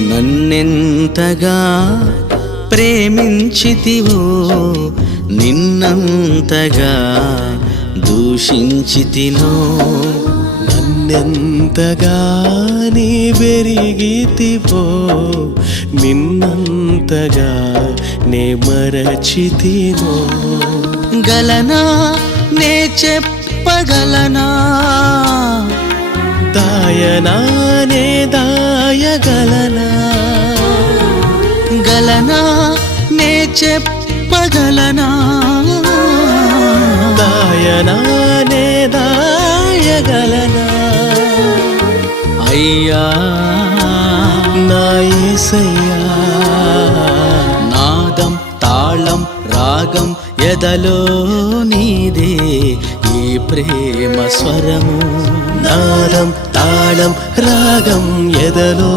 నన్నెంతగా ప్రేమించితివో నిన్నంతగా దూషించితినో నన్నెంతగా నీ వెరిగితివో నిన్నంతగా నే మరచితినో గలనా నే చెప్పగలనా దాయనా నే దాయగలనా గలనా నే చెప్పగలనా దాయనా నే దాయగలనా అయ్యా నా యేసయ్యా నాదం తాళం రాగం ఎదలో నీదే ఈ ప్రేమ స్వరము నాదం తాళం రాగం ఎదలో